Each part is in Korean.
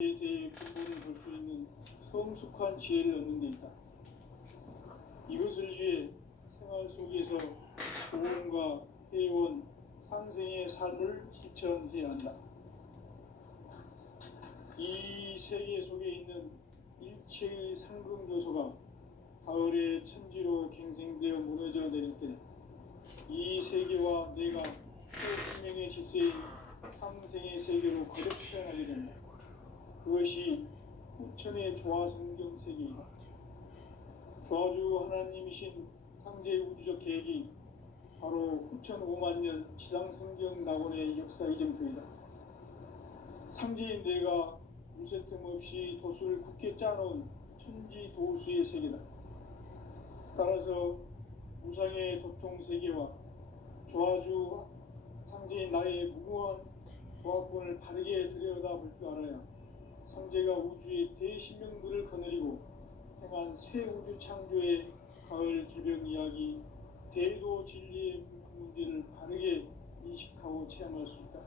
대세의 근본을 볼 수 있는 성숙한 지혜를 얻는 데 있다. 이것을 위해 생활 속에서 고원과 회원, 상생의 삶을 실천해야 한다. 이 세계 속에 있는 일체의 상금 요소가 가을의 천지로 갱생되어 무너져 내릴 때 이 세계와 내가 생명의 질서인 상생의 세계로 거듭 태어나게 된다. 그것이 후천의 조화성경 세계이다. 조화주 하나님이신 상제의 우주적 계획이 바로 후천 5만 년 지상성경 낙원의 역사 이전표이다. 상제인 내가 무쇠틈 없이 도수를 굳게 짜놓은 천지 도수의 세계다. 따라서 무상의 도통 세계와 조화주 상제인 나의 무모한 조화권을 바르게 들여다볼 줄 알아야 상제가 우주의 대신명들을 거느리고 행한 새 우주 창조의 가을 개벽 이야기, 대도 진리의 문제를 바르게 인식하고 체험할 수 있다.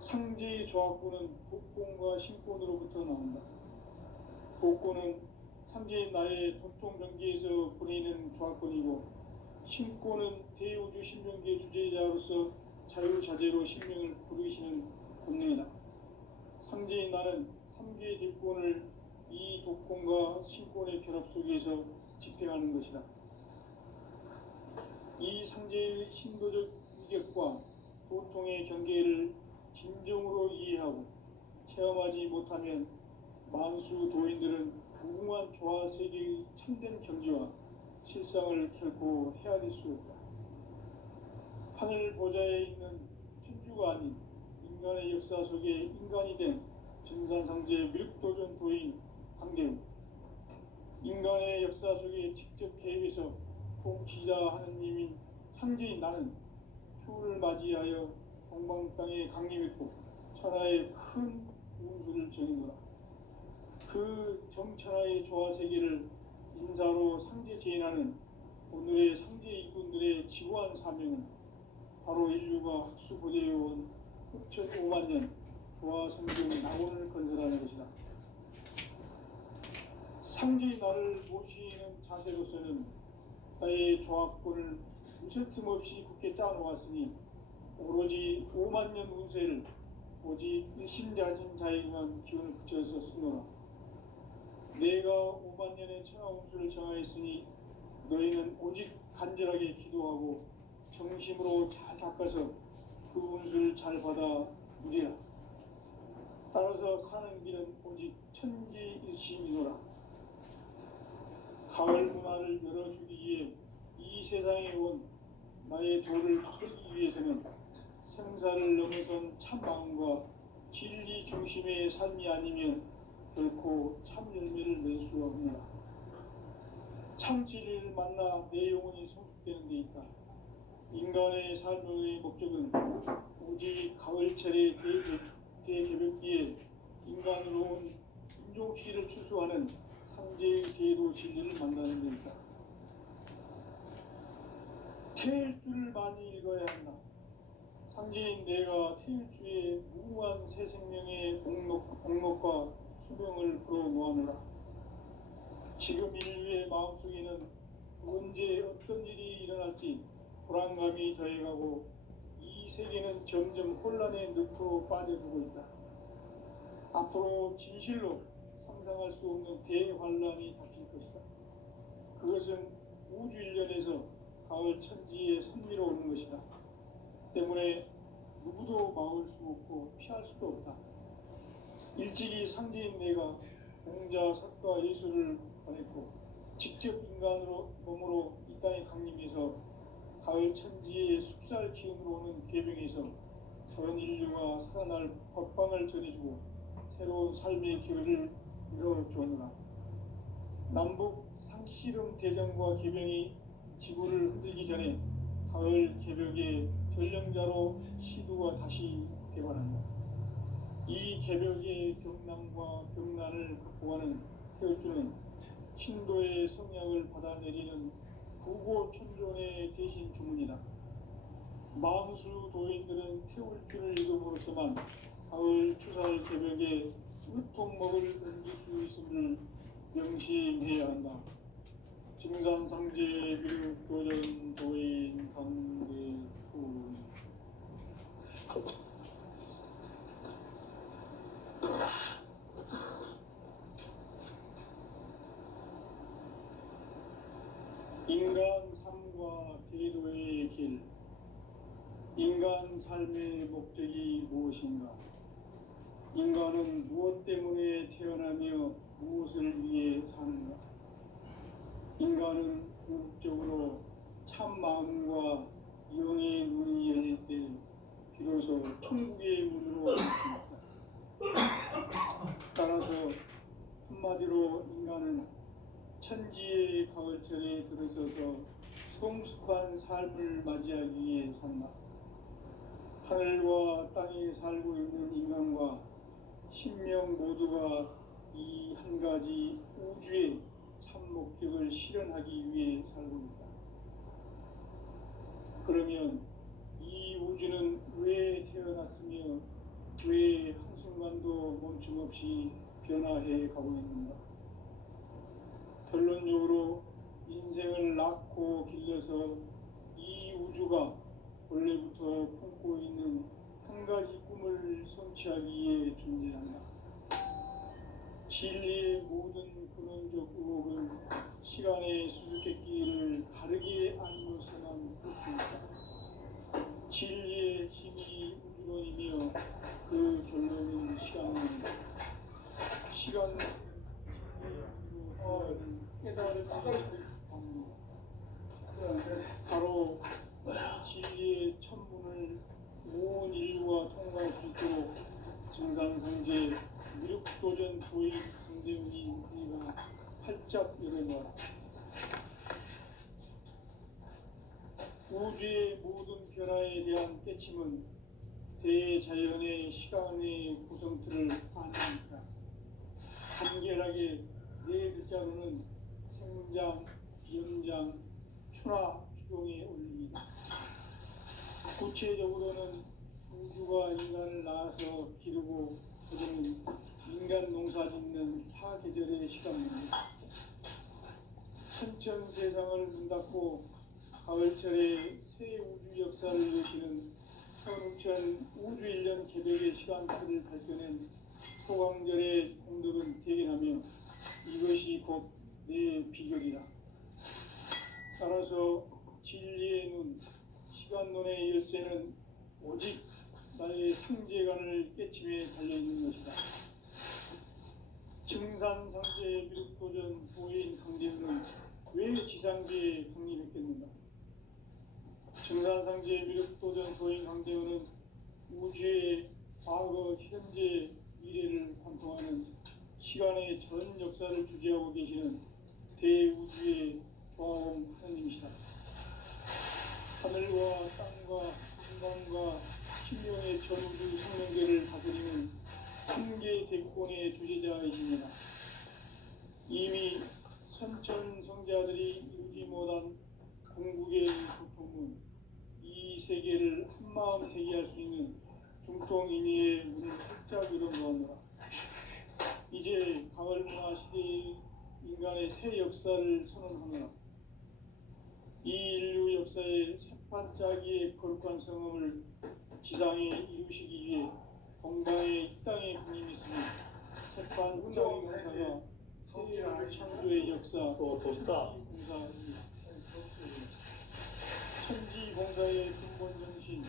상제의 조화권은 복권과 신권으로부터 나온다. 복권은 상제인 나의 도통 경계에서 보내는 조화권이고, 신권은 대우주 신명계 주제자로서 자유자재로 신명을 부르시는 본능이다. 상제인 나는 3개의 뒷권을 이 독권과 신권의 결합 속에서 집행하는 것이다. 이 상제의 신도적 위격과 도통의 경계를 진정으로 이해하고 체험하지 못하면 만수 도인들은 무궁한 조화세계의 참된 경지와 실상을 결코 헤아릴 수 없다. 하늘 보좌에 있는 천주가 아닌 인간의 역사 속에 인간이 된 증산상제 미륵도전 도인 강대우, 인간의 역사 속에 직접 개입해서 통치자 하느님인 상제인 나는 추후를 맞이하여 동방 땅에 강림했고 천하의 큰 운수를 정인노라. 그 정천하의 조화세계를 인사로 상제 제인하는 오늘의 상제 일꾼들의 지구한 사명은 바로 인류가 학수고대해온 후천 5만 년 조화성경 낙원을 건설하는 것이다. 상제의 나를 모시는 자세로서는 나의 조합권을 무쇠틈 없이 굳게 짜놓았으니 오로지 5만 년 운세를 오직 일심자진 자에게만 기운을 붙여서 쓰노라. 내가 5만 년의 천하 운수를 정하였으니 너희는 오직 간절하게 기도하고 정심으로 잘 닦아서 그 운수를 잘 받아 누리라. 따라서 사는 길은 오직 천지일심이노라. 가을 문화를 열어주기 위해 이 세상에 온 나의 도를 받기 위해서는 생사를 넘어선 참 마음과 진리 중심의 삶이 아니면 결코 참 열매를 낼 수 없느라. 참 진리를 만나 내 영혼이 성숙되는 데 있다. 인간의 삶의 목적은 오직 가을철의 대개벽기에 인간으로 온 인종시를 추수하는 상제의 제도 진리를 만나는 데 있다. 태일주를 많이 읽어야 한다. 상제인 내가 태일주의 무궁한 새 생명의 공목과 수명을 불어놓아노라. 지금 인류의 마음속에는 언제 어떤 일이 일어날지 불안감이 더해가고 이 세계는 점점 혼란의 늪으로 빠져들고 있다. 앞으로 진실로 상상할 수 없는 대환란이 닥칠 것이다. 그것은 우주 일련에서 가을 천지의 선미로 오는 것이다. 때문에 누구도 막을 수 없고 피할 수도 없다. 일찍이 상제인 내가 공자, 석가, 예수를 보냈고 직접 인간으로 몸으로 이 땅에 강림해서 가을 천지의 숲살 기운으로 오는 계병에서 전 인류가 살아날 법방을 전해주고 새로운 삶의 기회를 이뤄주었노라. 남북 상씨름 대전과 계병이 지구를 흔들기 전에 가을 개벽의 전령자로 시두가 다시 개발한다. 이 개벽의 경남과 병난을 극복하는 태울주는 신도의 성약을 받아내리는 부고천존의 대신 주문이다. 만수 도인들은 태울주를 읽음으로써만 가을 추살 개벽의 으통먹을 옮길 수 있음을 명심해야 한다. 증산상제 비륙도전 도인 강대구. 인간 삶과 대도의 길. 인간 삶의 목적이 무엇인가? 인간은 무엇 때문에 태어나며 무엇을 위해 사는가? 인간은 궁극적으로 참 마음과 영의 눈이 열릴 때 비로소 천국의 문으로 열립니다. 따라서 한마디로 인간은 천지의 가을철에 들어서서 성숙한 삶을 맞이하기 위해 산다. 하늘과 땅에 살고 있는 인간과 신명 모두가 이 한 가지 우주의 참 목적을 실현하기 위해 살고 있다. 그러면 이 우주는 왜 태어났으며 왜 한순간도 멈춤없이 변화해 가고 있는가? 결론적으로 인생을 낳고 길러서 이 우주가 원래부터 품고 있는 한 가지 꿈을 성취하기 위해 존재한다. 진리의 모든 근원적 의혹은 시간의 수수께끼를 바르게 알고서만 그렇습니다. 진리의 힘이 우주론이며 그 결론은 시간입니다. 시간은 깨달음의 정답입니다. 바로 진리의 천문을 온 인류가 통과할 수 있도록 증산상제 미륵도전 도인 강대훈이 우리가 활짝 열어놓았다. 우주의 모든 변화에 대한 깨침은 대자연의 시간의 구성틀을 아니니까 간결하게 네 글자로는 생장, 연장, 추나 추동에 올립니다. 구체적으로는 우주가 인간을 낳아서 기르고 거두는 인간 농사 짓는 사계절의 시간입니다. 천천 세상을 문 닫고 가을철에 새 우주 역사를 여시는 서울천 우주 1년 개벽의 시간표를 밝혀낸 소강절의 공덕은 대견하며 이것이 곧 내 비결이다. 따라서 진리의 눈, 시간론의 열쇠는 오직 나의 상제관을 깨침에 달려있는 것이다. 증산상제 미륵도전 도인 강대훈은 왜 지상계에 강림했겠는가? 증산상제 미륵도전 도인 강대훈은 우주의 과거, 현재, 미래를 관통하는 시간의 전 역사를 주재하고 계시는 대우주의 조화원 하나님이시다. 하늘과 땅과 인간과 신명의 전우주 생명계를 다스리는 삼계 대권의 주제자이십니다. 이미 선천성자들이 이루지 못한 궁극의 고통은 이 세계를 한마음 되게 할 수 있는 중통인의의 문을 활짝 열어놓았노라. 이제 가을문화 시대의 인간의 새 역사를 선언하노라. 이 인류 역사의 새판짜기의 거룩한 성험을 지상에 이루시기 위해 동방의 이 땅에 강림했으니 새판짜기 공사가 세계우주 창조의 역사 천지공사의 근본 정신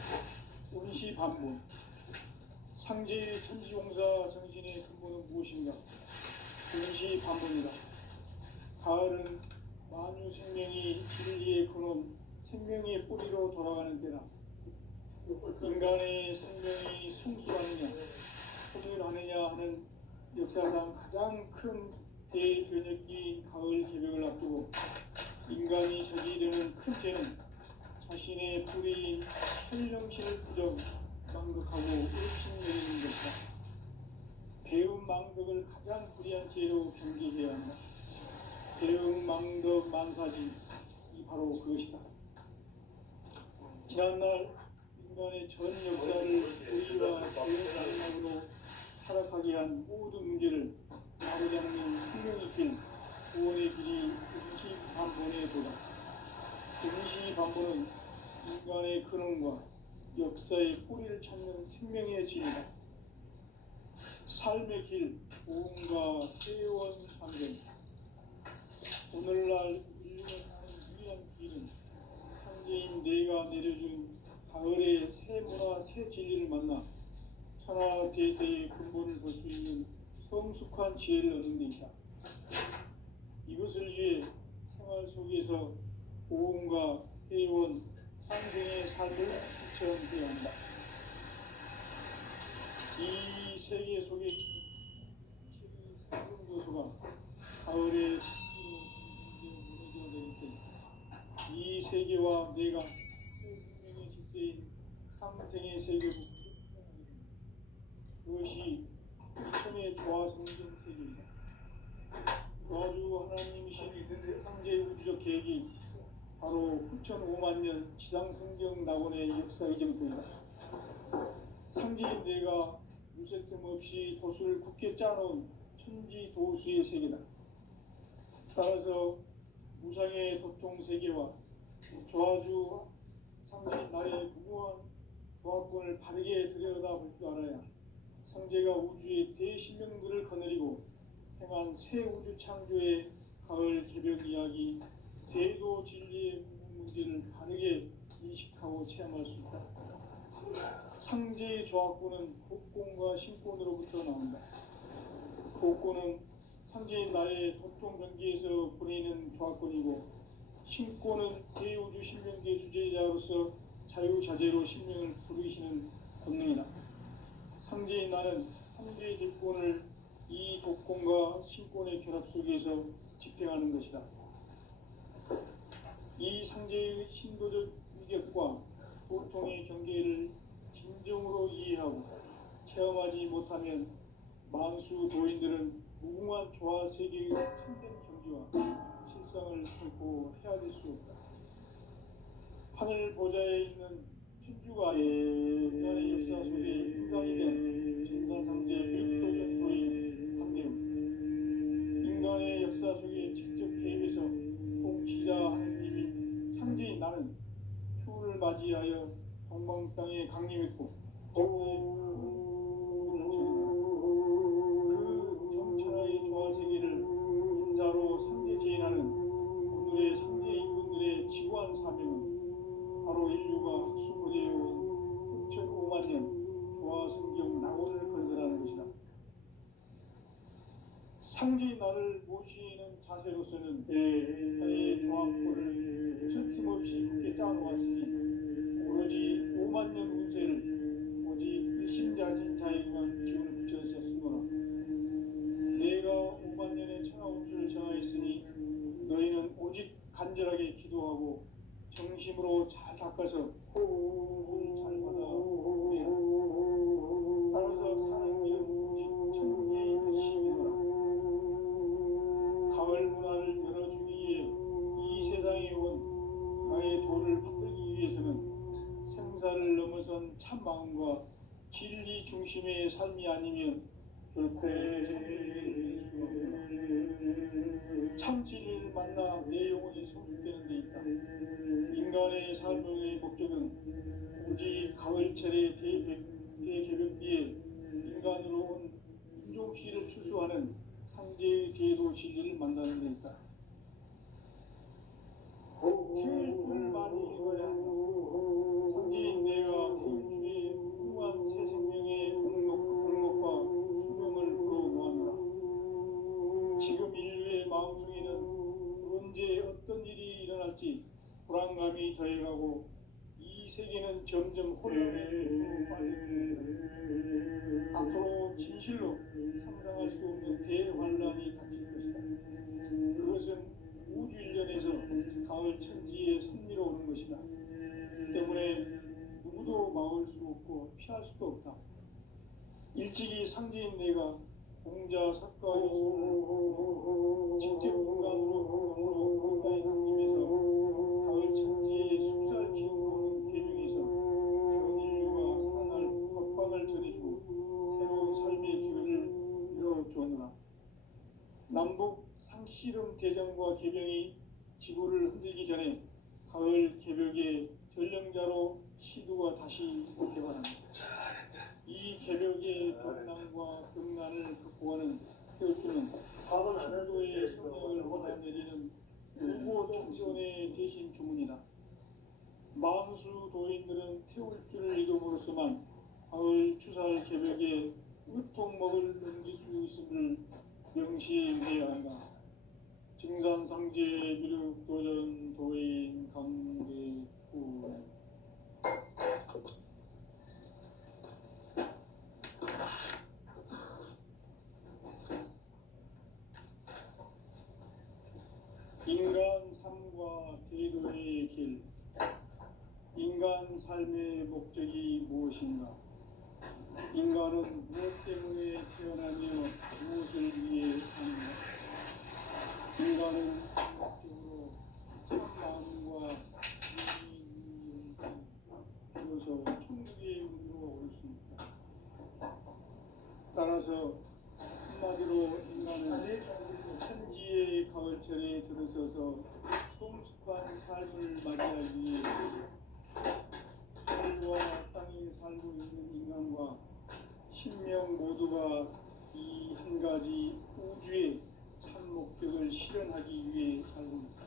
온시반문. 상제의 천지공사 정신의 근본은 무엇인가? 온시반문이다. 가을은 만유 생명이 진리의 근원, 생명의 뿌리로 돌아가는 때다. 인간의 생명이 성숙하느냐, 소멸하느냐 하는 역사상 가장 큰 대변혁기인 가을 개벽을 앞두고 인간이 저지르는 큰 죄는 자신의 뿌리인 현령신을 부정, 망덕하고 의심내리는 것이다. 배움 망덕을 가장 불의한 죄로 경계해야 한다. 배움 망덕 만사지, 이 바로 그것이다. 지난날 인간의 전 역사를 의와 대의 마지막으로 타락하게 한 모든 문제를 바로잡는 생명의 길, 구원의 길이 임시반본에 도다. 임시반본은 인간의 근원과 역사의 뿌리를 찾는 생명의 진이다. 삶의 길, 보험과 회원 상경. 오늘날 인류가 가는 유일한 길은 상제인 내가 내려준 가을의 새 문화, 새 진리를 만나 천하 대세의 근본을 볼 수 있는 성숙한 지혜를 얻는 데 있다. 이것을 위해 생활 속에서 보험과 회원, 상생의 삶을 실천해야 한다. 이 세계 속에 책이 상승교수가 가을에 무너져 내릴 때 이 세계와 내가 새 생명의 질서인 상생의 세계로 그것이 천의 조화성경 세계이다. 조화주 하나님이신 상제 우주적 계획이 바로 후천 5만 년 지상성경 낙원의 역사 이정표이다. 상제인 내가 무쇠틈 없이 도수를 굳게 짜놓은 천지 도수의 세계다. 따라서 무상의 도통 세계와 조화주 상제인 나의 무모한 조화권을 바르게 들여다볼 줄 알아야 상제가 우주의 대신명들을 거느리고 행한 새 우주 창조의 가을 개벽 이야기, 대도 진리의 문제를 바르게 인식하고 체험할 수 있다. 상제의 조합구는 복권과 신권으로부터 나온다. 복권은 상제인 나의 도통 경계에서 보내는 조합권이고, 신권은 대우주 신명계 주제자로서 자유자재로 신명을 부르시는 권능이다. 상제인 나는 상제의 대권을 이 복권과 신권의 결합 속에서 집행하는 것이다. 이 상제의 신도적 위력과 도통의 경계를 진정으로 이해하고 체험하지 못하면 만수 도인들은 무궁한 조화 세계의 참된 경지와 실상을 결코 헤아릴 수 없다. 하늘 보좌에 있는 천주가 인간의 역사 속에 인간이 된 전사상제 백도전 도인 함대웅, 인간의 역사 속에 직접 개입해서 통치자 하느님인 상제인 나는 추후를 맞이하여 동방 땅에 강림했고 그 정천하의 조화 세계를 인자로 상제 제인하는 오늘의 상제 인군들의 지구한 사명은 바로 인류가 숙고되어온 6,5만 년 조화 성경 낙원을 건설하는 것이다. 상제인 나를 모시는 자세로서는 나의 조합권을 틈없이 굳게 짜놓았으니 오로지 5만 년 운세를 오직 일심자진 자에게만 기운을 붙였었으므로 내가 5만 년의 천하 운수를 정하였으니 너희는 오직 간절하게 기도하고 정심으로 잘 닦아서 복을 잘 받아 내라. 따라서 사는 길은 오직 천지의 뜻이니라. 가을 문화를 열어주기 위해 이 세상에 온 나의 도를 받들기 위해서는 생사를 넘어선 참 마음과 진리 중심의 삶이 아니면 결코 참 진리를 만나 내 영혼이 성숙되는 데 있다. 인간의 삶의 목적은 오직 가을철의 대개벽기에 인간으로 온 인종시를 추수하는 상제의 대도 진리를 만나는 데 있다. 생일주를 많이 읽어야 한다. 상제인 내가 생일주에 무한 새 생명의 공목과 수명을 불어모아노라. 지금 인류의 마음속에는 언제 어떤 일이 일어날지 불안감이 더해가고 이 세계는 점점 혼란의 늪으로 빠져들고 앞으로 진실로 상상할 수 없는 대환란이 닥칠 것이다. 그것은 우주 일전에서 가을 천지의 섭리로 오는 것이다. 때문에 누구도 막을 수 없고 피할 수도 없다. 일찍이 상제인 내가 공자 석가에서 직접 인간으로 가까이 강림해서 가을 천지의 숲살 기운으로 계명해서 전 인류가 살아날 법방을 전해주고 새로운 삶의 기회를 하노라. 남북 상씨름 대전과 개병이 지구를 흔들기 전에 가을 개벽의 전령자로 시도가 다시 개발합니다. 이 개벽의 벽난과 급난을 극복하는 태울주는 신도의 성령을 받아내리는 불고 청전의 대신 주문이다. 망수 도인들은 태울주를 이름으로서만 가을 추살 개벽에 으통먹을 넘길 수 있음을 명시해야 한다. 증산상제 미륵 도전 도인 강대구. 인간 삶과 대도의 길. 인간 삶의 목적이 무엇인가? 인간은 무엇 때문에 태어나며 무엇을 위해 사는가? 인간은 궁극적으로 참 마음과 윤리를 비로소 천국의 문으로 올 수 있다. 따라서 한마디로 인간은 천지의 가을철에 들어서서 성숙한 삶을 맞이하기 위해 하늘과 땅에 살고 있는 인간과 신명 모두가 이 한 가지 우주의 참 목적을 실현하기 위해 살고 있다.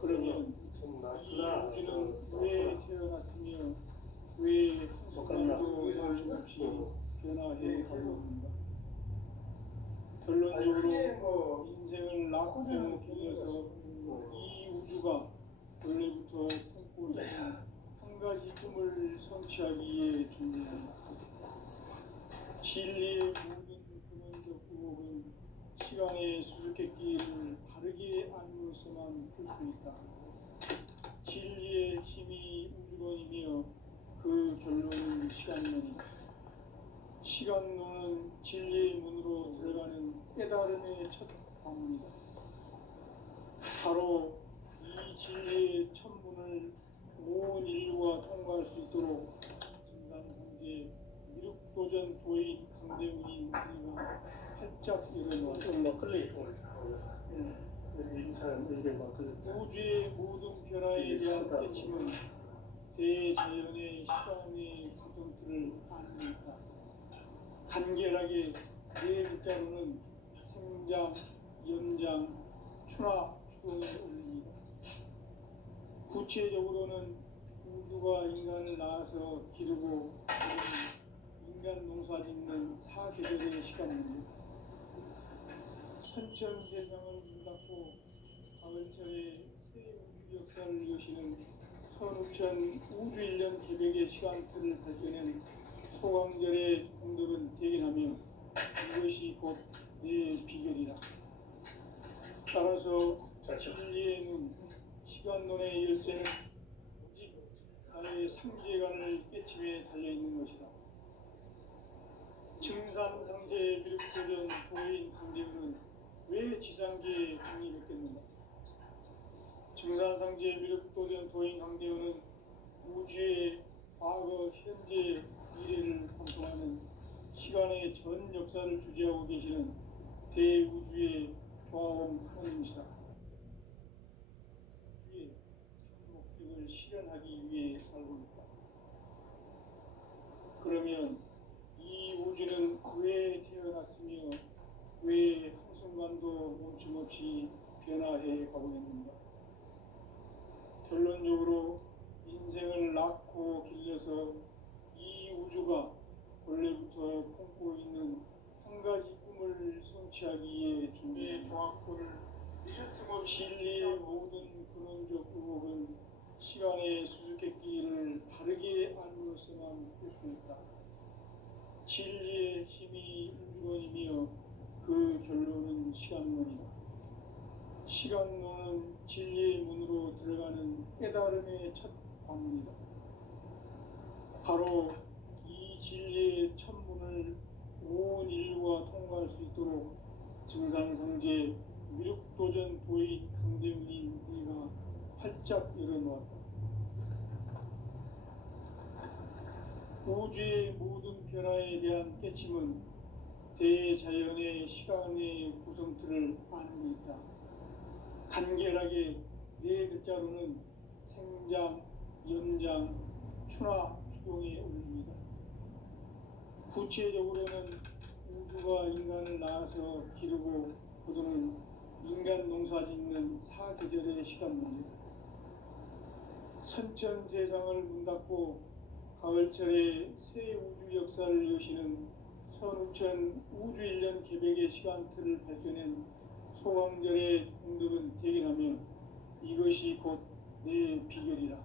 그러면 이 우주는 왜 태어났으며 왜 한순간도 멈춤없이 변화해 가고 있는가? 결론적으로 인생을 낳고 길러서 이 우주가 원래부터 품고 있는 한 가지 꿈을 성취하기 위해 존재한다. 진리의 모든 근원적 구복은 시간의 수수께끼를 바르게 안으로서만 풀 수 있다. 진리의 핵심이 우주론이며 그 결론은 시간론이다. 시간론은 진리의 문으로 들어가는 깨달음의 첫 방문이다. 바로 이 진리의 첫 문을 온 인류가 통과할 수 있도록 증산상제 미륵도전 도인 강대훈이 우리가 활짝 열어놓았다. 우주의 모든 변화에 대한 깨침은 대자연의 시간의 구성틀을 안는다. 간결하게 네 글자로는 생장, 연장, 추나, 추동을 올립니다. 구체적으로는 우주가 인간을 낳아서 기르고 인간 농사 짓는 사계절의 시간입니다. 선천 세상을 문 닫고 가을철에 새 우주 역사를 여시는 선우천 우주 1년 개벽의 시간틀을 밝혀낸 소강절의 공덕은 대견하며 이것이 곧 내 비결이다. 따라서 진리의 눈, 시간론의 열쇠는 오직 나의 상계관을 깨침에 달려있는 것이다. 증산상제 미륵도전 도인 강대훈은 왜 지상계에 강림했겠는가? 증산상제 미륵도전 도인 강대훈은 우주의 과거, 현재, 미래를 관통하는 시간의 전 역사를 주재하고 계시는 대우주의 조화원 하나님이시다. 우주의 참 목적을 실현하기 위해 살고 있다. 그러면 이 우주는 왜 태어났으며 왜 한순간도 멈춤없이 변화해 가고 있는가? 결론적으로 인생을 낳고 길러서 이 우주가 원래부터 품고 있는 한 가지 꿈을 성취하기 위해 존재의 조합권을 진리의 모든 근원적 의혹은 시간의 수수께끼를 바르게 안으로서만 풀 수 있다. 진리의 핵심이 우주론이며 그 결론은 시간론이다. 시간론은 진리의 문으로 들어가는 깨달음의 첫 방문이다. 바로 이 진리의 첫 문을 온 인류가 통과할 수 있도록 증산상제 미륵도전 도인 강대훈인 우리가 활짝 열어놓았다. 우주의 모든 변화에 대한 깨침은 대자연의 시간의 구성틀을 아는 데 있다. 간결하게 네 글자로는 생장, 연장, 추나 추동에 올립니다. 구체적으로는 우주가 인간을 낳아서 기르고 거두는 인간 농사 짓는 사계절의 시간 문제, 선천 세상을 문 닫고 가을철에 새 우주 역사를 여시는 선우천 우주 1년 개백의 시간틀을 밝혀낸 소강절의 공덕은 대견하며 이것이 곧 내 비결이라.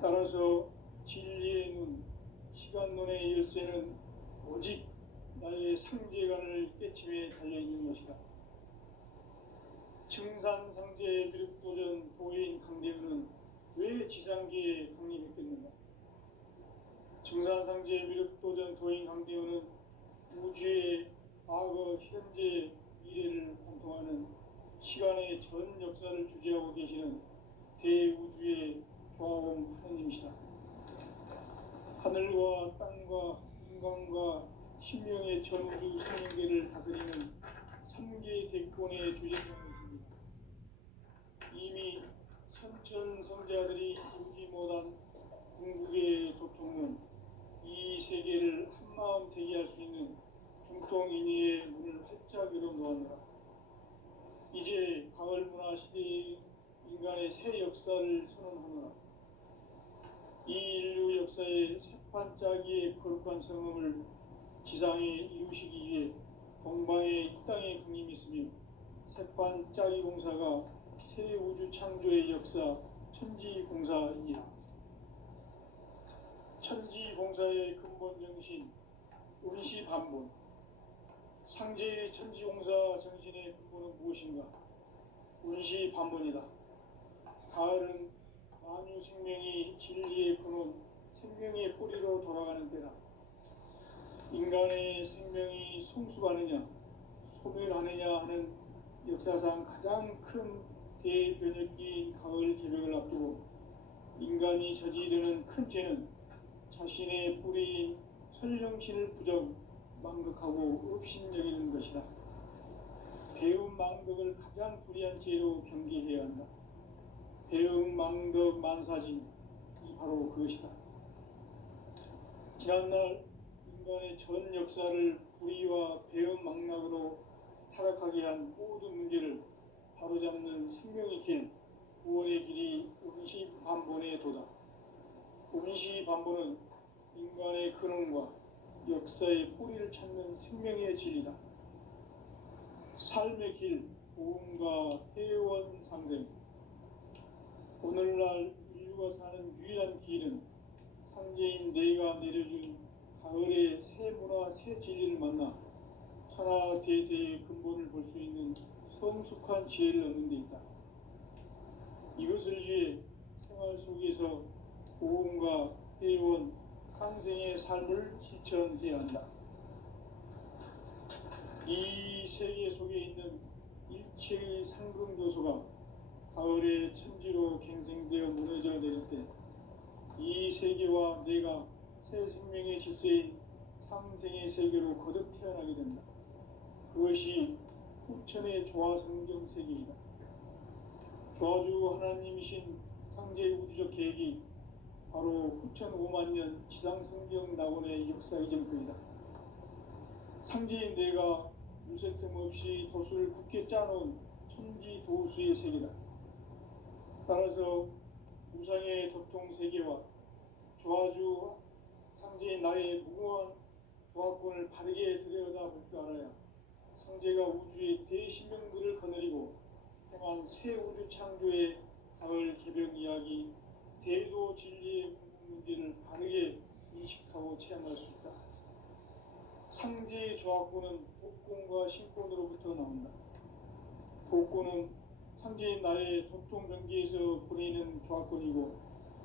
따라서 진리의 눈, 시간론의 열쇠는 오직 나의 상제관을 깨침에 달려있는 것이다. 증산상제 미륵도전 도인 강대우는 왜 지상계에 강림했겠는가? 증산상제 미륵도전 도인 강대우는 우주의 과거, 현재, 미래를 관통하는 시간의 전 역사를 주재하고 계시는 대우주의 조화공 하느님이시다. 하늘과 땅과 인간과 신명의 전우주 생명계를 다스리는 3개 대권의 주제자이십니다. 이미 선천성자들이 이루지 못한 궁극의 도통은 이 세계를 한마음 대기할 수 있는 중통인의의 문을 활짝 열어놓았노라. 이제 가을문화 시대의 인간의 새 역사를 선언하노라. 이 인류 역사의 새판짜기의 거룩한 성음을 지상에 이루시기 위해 동방의 이 땅에 강림했으며 새판짜기 공사가 새 우주 창조의 역사 천지공사이니라. 천지공사의 근본 정신 운시반본, 상제의 천지공사 정신의 근본은 무엇인가? 운시반본이다. 가을은 만유 생명이 진리의 근원, 생명의 뿌리로 돌아가는 때다. 인간의 생명이 성숙하느냐, 소멸하느냐 하는 역사상 가장 큰 대변혁기인 가을 개벽을 앞두고 인간이 저지르는 큰 죄는 자신의 뿌리인 설령신을 부정, 망극하고 업신여기는 것이다. 배움 망덕을 가장 불의한 죄로 경계해야 한다. 배움 망덕 만사진이 바로 그것이다. 지난날 인간의 전 역사를 불의와 배움 망락으로 타락하게 한 모든 문제를 바로잡는 생명의 길, 구원의 길이 운시반본의 도다. 운시반본은 인간의 근원과 역사의 뿌리를 찾는 생명의 진리다. 삶의 길, 보험과 회원 상생. 오늘날 인류가 사는 유일한 길은 상제인 내가 내려준 가을의 새 문화, 새 진리를 만나 천하 대세의 근본을 볼 수 있는 성숙한 지혜를 얻는 데 있다. 이것을 위해 생활 속에서 보험과 회원, 상생의 삶을 실천해야 한다. 이 세계 속에 있는 일체의 상금교소가 가을의 천지로 갱생되어 무너져 내릴 때 이 세계와 내가 새 생명의 질서인 상생의 세계로 거듭 태어나게 된다. 그것이 후천의 조화성경 세계이다. 조화주 하나님이신 상제의 우주적 계획이 바로 후천 5만년 지상성경 낙원의 역사 이전표이다. 상제인 내가 무쇠 틈 없이 돛을 굳게 짜놓은 천지 도수의 세계다. 따라서 무상의 도통 세계와 조화주 상제인 나의 무궁한 조화권을 바르게 들여다볼 줄 알아야 상제가 우주의 대신명들을 거느리고 행한 새 우주 창조의 가을 개벽 이야기, 대도 진리의 문제를 바르게 인식하고 체험할 수 있다. 상제의 조화권은 복권과 신권으로부터 나온다. 복권은 상제인 나의 도통 경계에서 보내는 조화권이고,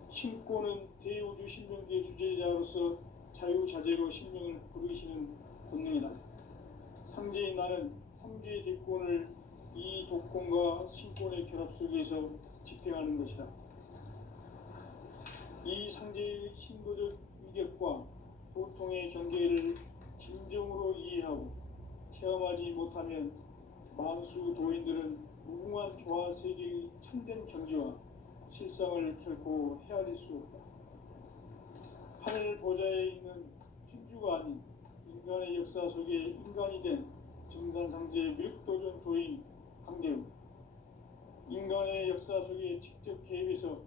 신권은 대우주 신명계 주제자로서 자유자재로 신명을 부르시는 본능이다. 상제인 나는 3개의 대권을 이 독권과 신권의 결합 속에서 집행하는 것이다. 이 상제의 신도적 위격과 보통의 경계를 진정으로 이해하고 체험하지 못하면 만수 도인들은 무궁한 조화 세계의 참된 경지와 실상을 결코 헤아릴 수 없다. 하늘 보좌에 있는 천주가 아닌 인간의 역사 속에 인간이 된 증산상제 미륵도전 도인 강대우, 인간의 역사 속에 직접 개입해서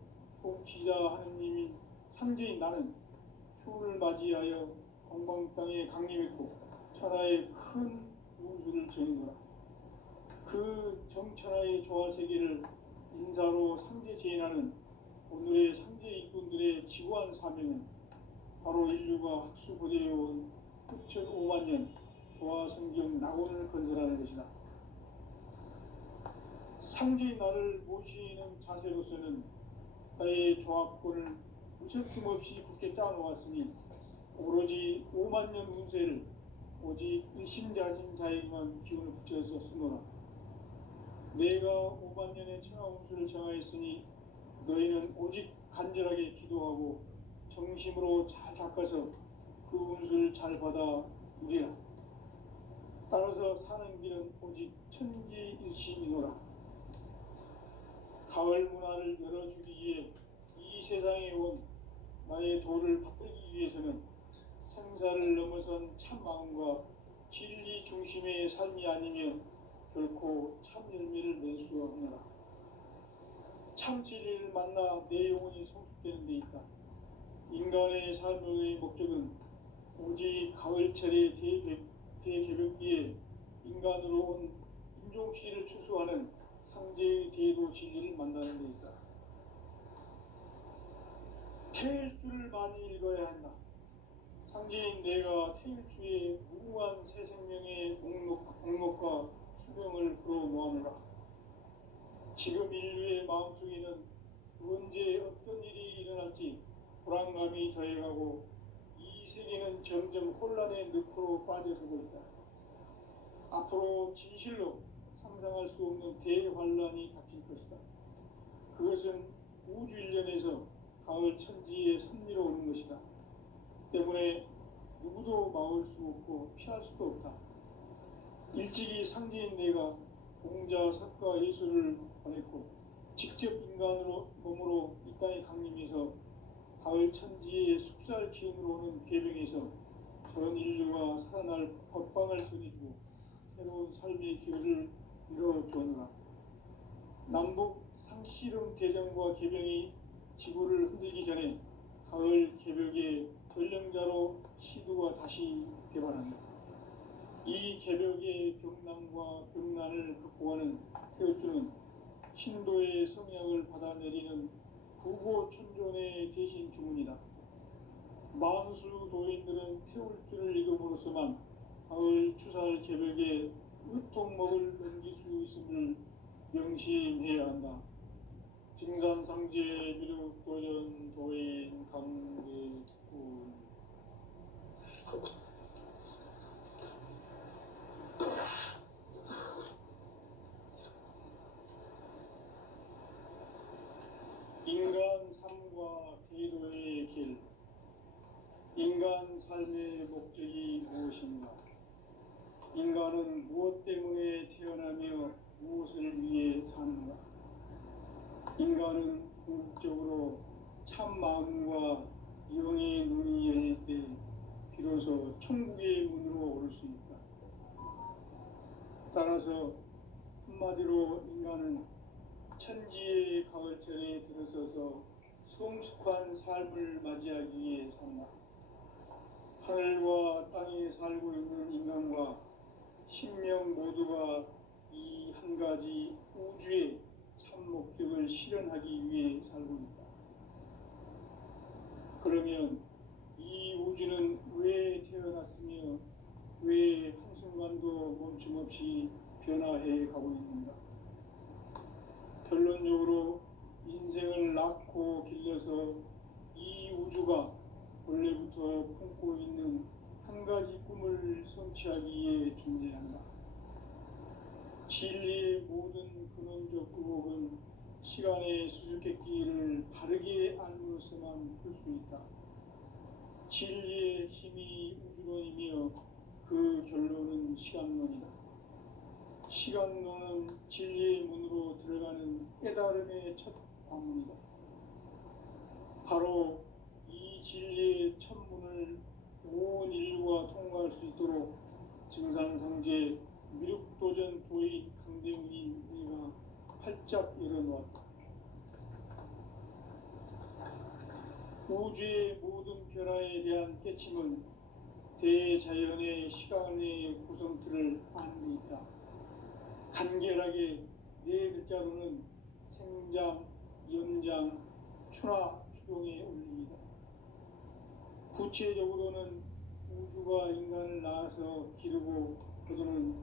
통치자 하느님인 상제인 나는 추운을 맞이하여 동방 땅에 강림했고 천하의 큰 운수를 정인노라. 그 정천하의 조화 세계를 인사로 상제 제인하는 오늘의 상제 일꾼들의 지구한 사명은 바로 인류가 학수고대해온 6,500만 년 조화 성경 낙원을 건설하는 것이다. 상제인 나를 모시는 자세로서는 나의 조합권을 무척 없이 굳게 짜놓았으니 오로지 5만 년 운세를 오직 일심자진 자에게만 기운을 붙여서 쓰노라. 내가 5만 년의 천하 운수를 정하였으니 너희는 오직 간절하게 기도하고 정심으로 잘 닦아서 그 운수를 잘 받아 누리라. 따라서 사는 길은 오직 천지일심이노라. 가을 문화를 열어주기 위해 이 세상에 온 나의 도를 받들기 위해서는 생사를 넘어선 참 마음과 진리 중심의 삶이 아니면 결코 참 열매를 맺을 수 없노라. 참 진리를 만나 내 영혼이 성숙되는 데 있다. 인간의 삶의 목적은 오직 가을철의 대개벽기에 인간으로 온 인종씨를 추수하는 상제의 대도 진리를 만나는 데 있다. 태일주를 많이 읽어야 한다. 상제인 내가 태일주의 무궁한 새 생명의 목록과 수명을 불어모아노라. 지금 인류의 마음속에는 언제 어떤 일이 일어날지 불안감이 더해가고 이 세계는 점점 혼란의 늪으로 빠져들고 있다. 앞으로 진실로 상상할 수 없는 대환란이 닥칠 것이다. 그것은 우주 일련에서 가을 천지의 섭리로 오는 것이다. 때문에 누구도 막을 수 없고 피할 수도 없다. 일찍이 상제인 내가 공자, 석가, 예수를 보냈고 직접 인간으로 몸으로 이 땅에 강림해서 가을 천지의 숲살 기운으로 오는 궤병에서 전 인류가 살아날 법방을 전해주고 새로운 삶의 기회를 이뤄주었노라. 남북 상씨름 대전과 개병이 지구를 흔들기 전에 가을 개벽의 전령자로 시두가 다시 대발한다. 이 개벽의 병난과 병난을 극복하는 태울주는 신도의 성약을 받아내리는 부고천존의 대신 주문이다. 만수 도인들은 태울주를 읽음으로써만 가을 추살 개벽에 으통먹을 넘길 수 있음을 명심해야 한다. 증산상제 미륵도전 도인 강대군. 인간 삶과 기도의 길. 인간 삶의 목적이 무엇인가? 인간은 무엇 때문에 태어나며 무엇을 위해 사는가? 인간은 궁극적으로 참 마음과 영의 눈이 열릴 때 비로소 천국의 문으로 오를 수 있다. 따라서 한마디로 인간은 천지의 가을철에 들어서서 성숙한 삶을 맞이하기 위해 산다. 하늘과 땅에 살고 있는 인간과 신명 모두가 이 한 가지 우주의 참 목적을 실현하기 위해 살고 있다. 그러면 이 우주는 왜 태어났으며 왜 한순간도 멈춤없이 변화해 가고 있는가? 결론적으로 인생을 낳고 길러서 이 우주가 원래부터 품고 있는 한 가지 꿈을 성취하기 위해 존재한다. 진리의 모든 근원적 의혹은 시간의 수수께끼를 바르게 알므로서만 풀 수 있다. 진리의 힘이 우주론이며 그 결론은 시간론이다. 시간론은 진리의 문으로 들어가는 깨달음의 첫 방문이다. 바로 이 진리의 첫 문을 온 인류가 통과할 수 있도록 증산상제 미륵도전 도인 강대훈이 내가 활짝 열어놓았다. 우주의 모든 변화에 대한 깨침은 대자연의 시간의 구성틀을 아는 데 있다. 간결하게 네 글자로는 생장, 연장, 추나 추동에 올립니다. 구체적으로는 우주가 인간을 낳아서 기르고 거두는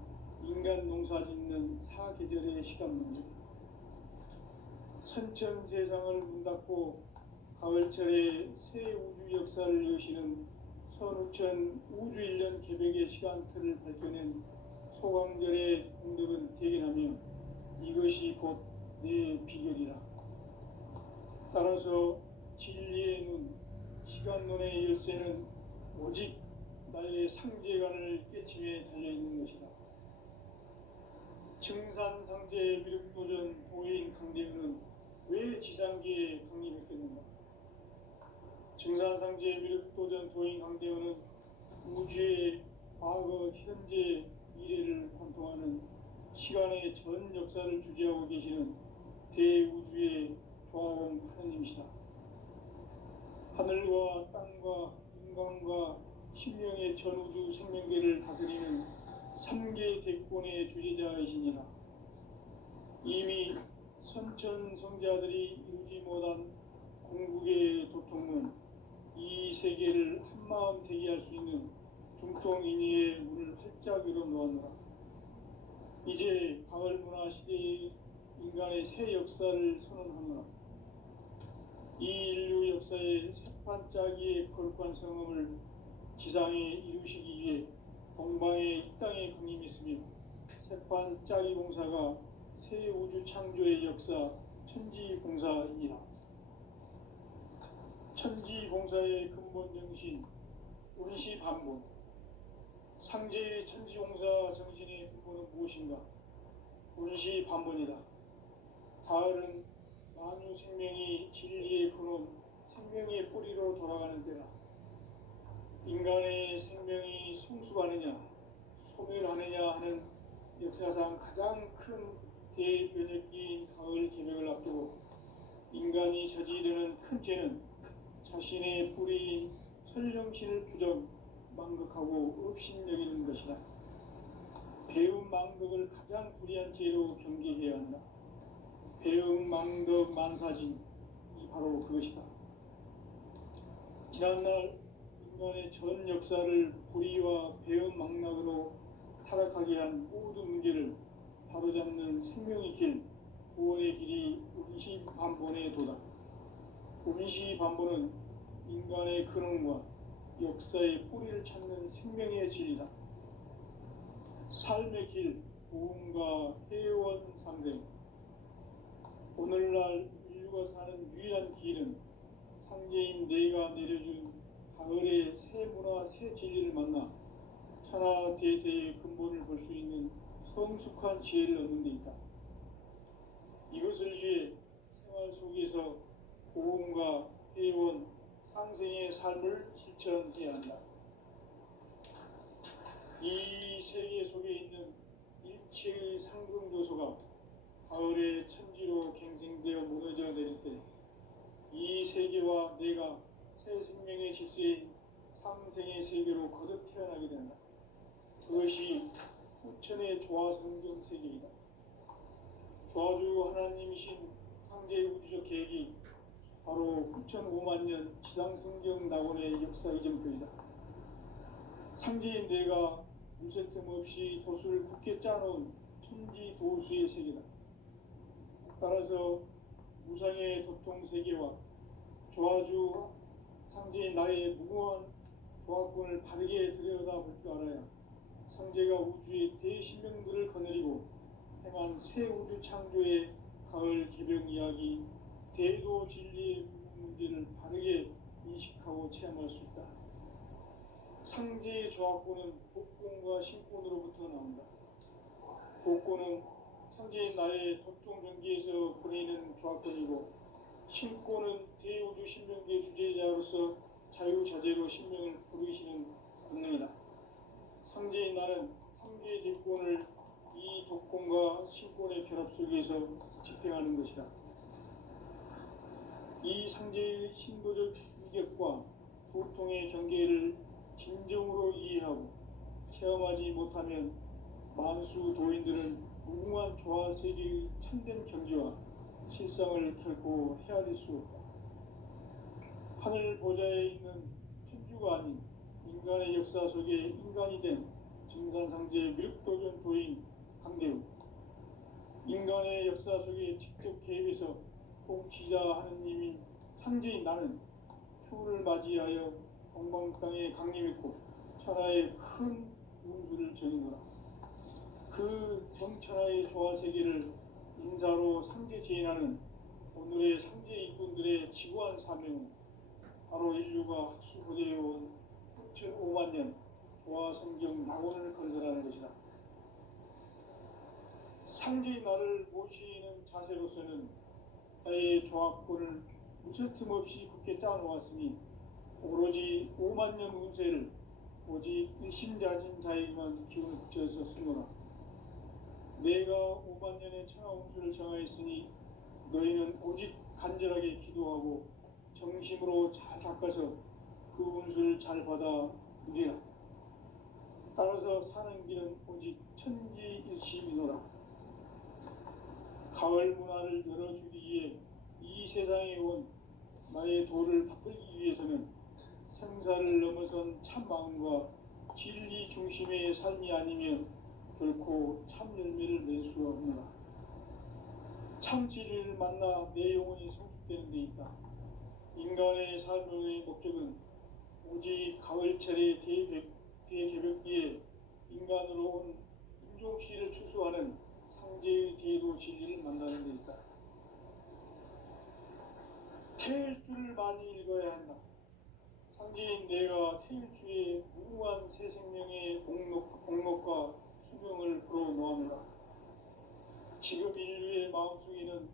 인간 농사 짓는 사계절의 시간문제, 선천 세상을 문 닫고 가을철에 새 우주 역사를 여시는 선우천 우주일년 개백의 시간틀을 밝혀낸 소강절의 공덕은 대견하며 이것이 곧 내 비결이라. 따라서 진리의 눈, 시간론의 열쇠는 오직 나의 상제관을 깨침에 달려있는 것이다. 증산상제 미륵도전 도인 강대훈은 왜 지상계에 강림했겠는가? 증산상제 미륵도전 도인 강대훈은 우주의 과거, 현재, 미래를 관통하는 시간의 전 역사를 주재하고 계시는 대우주의 조화원 하느님이시다. 하늘과 땅과 인간과 신명의 전우주 생명계를 다스리는 3계 대권의 주재자이시니라. 이미 선천성자들이 이루지 못한 궁극의 도통은 이 세계를 한마음 되게 할 수 있는 중통인의의 문을 활짝 열어놓았노라. 이제 가을문화 시대의 인간의 새 역사를 선언하노라. 이 인류 역사의 새반짝이의 거룩한 성음을 지상에 이루시기 위해 동방의 이 땅에 강림했으며 새반짝이 공사가 새 우주 창조의 역사 천지공사이니라. 천지공사의 근본 정신 운시반본, 상제의 천지공사 정신의 근본은 무엇인가? 운시반본이다. 가을은 만유 생명이 진리의 근원, 생명의 뿌리로 돌아가는 때라. 인간의 생명이 성숙하느냐, 소멸하느냐 하는 역사상 가장 큰 대변혁기인 가을 개명을 앞두고 인간이 저지르는 큰 죄는 자신의 뿌리인 설령신을 부정, 망극하고 업신여기는 것이다. 배움 망덕을 가장 불의한 죄로 경계해야 한다. 배움 망덕 만사진이 바로 그것이다. 지난날 인간의 전 역사를 불의와 배움 망락으로 타락하게 한 모든 문제를 바로잡는 생명의 길, 구원의 길이 운시반본의 도다. 운시반본은 인간의 근원과 역사의 뿌리를 찾는 생명의 진리다. 삶의 길, 부흥과 회원 상생. 오늘날 인류가 사는 유일한 길은 상제인 내가 내려준 가을의 새 문화, 새 진리를 만나 천하 대세의 근본을 볼 수 있는 성숙한 지혜를 얻는 데 있다. 이것을 위해 생활 속에서 보험과 회원, 상생의 삶을 실천해야 한다. 이 세계 속에 있는 일체의 상금 요소가 가을의 천지로 갱생되어 무너져 내릴 때 이 세계와 내가 새 생명의 질서인 상생의 세계로 거듭 태어나게 된다. 그것이 후천의 조화성경 세계이다. 조화주 하나님이신 상제의 우주적 계획이 바로 후천 5만년 지상성경 낙원의 역사 이전표이다. 상제인 내가 무쇠틈 없이 도수를 굳게 짜놓은 천지 도수의 세계다. 따라서 무상의 도통 세계와 조화주 상제인 나의 무고한 조화권을 바르게 들여다볼 줄 알아야 상제가 우주의 대신명들을 거느리고 행한 새 우주 창조의 가을 개병 이야기, 대도 진리의 문제를 바르게 인식하고 체험할 수 있다. 상제의 조합권은 복권과 신권으로부터 나온다. 복권은 상제의 나의 독종 경기에서 보내는 조합권이고, 신권은 대우주 신명기의 주제자로서 자유자재로 신명을 부르시는 권능이다. 상제의 나는 상계의 대권을 이 독권과 신권의 결합 속에서 집행하는 것이다. 이 상제의 신도적 위격과 보통의 경계를 진정으로 이해하고 체험하지 못하면 만수 도인들은 무궁한 조화세계의 참된 경지와 실상을 결코 헤아릴 수 없다. 하늘 보좌에 있는 천주가 아닌 인간의 역사 속에 인간이 된 증산상제 밀도전 도인 강대우, 인간의 역사 속에 직접 개입해서 통치자 하느님인 상제인 나는 추운을 맞이하여 동방 땅에 강림했고 천하의 큰 운수를 정인노라. 그 정천하의 조화세계를 인사로 상제 제인하는 오늘의 상제 일꾼들의 지구한 사명은 바로 인류가 학수고대해온 6,5만 년 조화성경 낙원을 건설하는 것이다. 상제의 나를 모시는 자세로서는 나의 조합권을 무설틈 없이 굳게 짜놓았으니 오로지 5만 년 운세를 오직 일심자진 자에게만 기운을 붙여서 쓰노라. 내가 5만 년의 천하 운수를 정하였으니 너희는 오직 간절하게 기도하고 정심으로 잘 닦아서 그 운수를 잘 받아 누리라. 따라서 사는 길은 오직 천지일심이노라. 가을 문화를 열어주기 위해 이 세상에 온 나의 도를 받들기 위해서는 생사를 넘어선 참 마음과 진리 중심의 삶이 아니면 결코 참 열매를 맺을 수 없노라. 참 진리를 만나 내 영혼이 성숙되는 데 있다. 인간의 삶의 목적은 오직 가을철의 대개벽기에 인간으로 온 인종씨를 추수하는 상제의 대도 진리를 만나는 데 있다. 태일주를 많이 읽어야 한다. 상제인 내가 태일주의 무궁한 새 생명의 목록과 수명을 불어놓아노라. 지금 인류의 마음속에는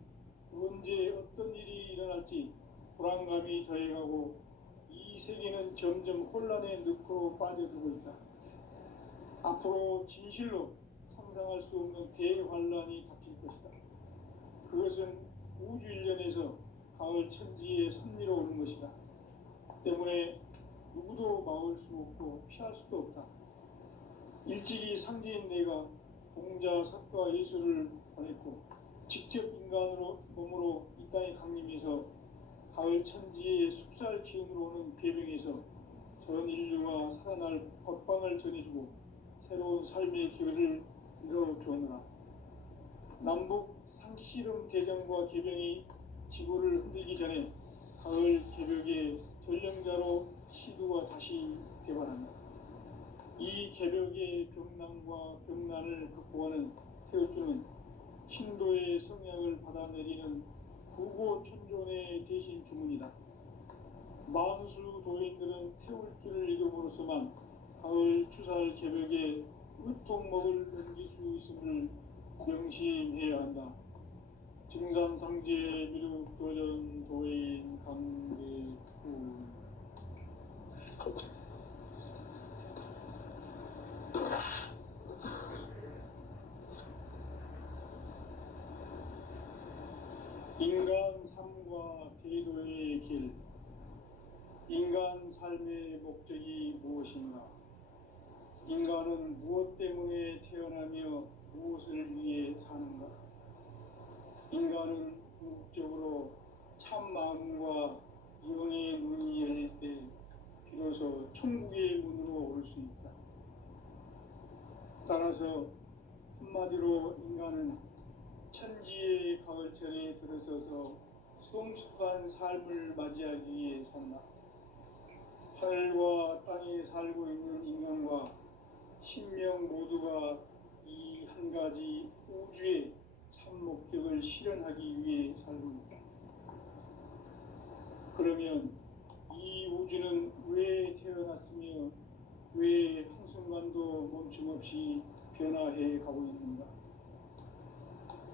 언제 어떤 일이 일어날지 불안감이 더해가고 이 세계는 점점 혼란의 늪으로 빠져들고 있다. 앞으로 진실로 상상할 수 없는 대환란이 닥칠 것이다. 그것은 우주 일련에서 가을 천지의 섭리로 오는 것이다. 때문에 누구도 막을 수 없고 피할 수도 없다. 일찍이 상제인 내가 공자, 석가, 예수를 보냈고 직접 인간으로 몸으로 이 땅에 강림해서 가을 천지의 숲살 기운으로 오는 궤병에서 전 인류가 살아날 법방을 전해주고 새로운 삶의 기회를 이뤄주었노라. 남북 상씨름 대전과 개병이 지구를 흔들기 전에 가을 개벽의 전령자로 시두가 다시 개발한다. 이 개벽의 병난과 병난을 극복하는 태울주는 신도의 성약을 받아내리는 구고천존의 대신 주문이다. 만수 도인들은 태울주를 읽음으로써만 가을 추살 개벽에 으통먹을 넘길 수 있음을 명심해야 한다. 증산상제 미륵도전 도인 강대구. 인간 삶과 대도의 길. 인간 삶의 목적이 무엇인가? 인간은 무엇 때문에 태어나며 무엇을 위해 사는가? 인간은 궁극적으로 참 마음과 영의 눈이 열릴 때 비로소 천국의 문으로 올 수 있다. 따라서 한마디로 인간은 천지의 가을철에 들어서서 성숙한 삶을 맞이하기 위해 산다. 하늘과 땅에 살고 있는 인간과 신명 모두가 이 한 가지 우주의 참 목적을 실현하기 위해 살고 있다. 그러면 이 우주는 왜 태어났으며 왜 한순간도 멈춤없이 변화해 가고 있는가?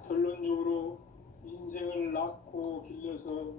결론적으로 인생을 낳고 길러서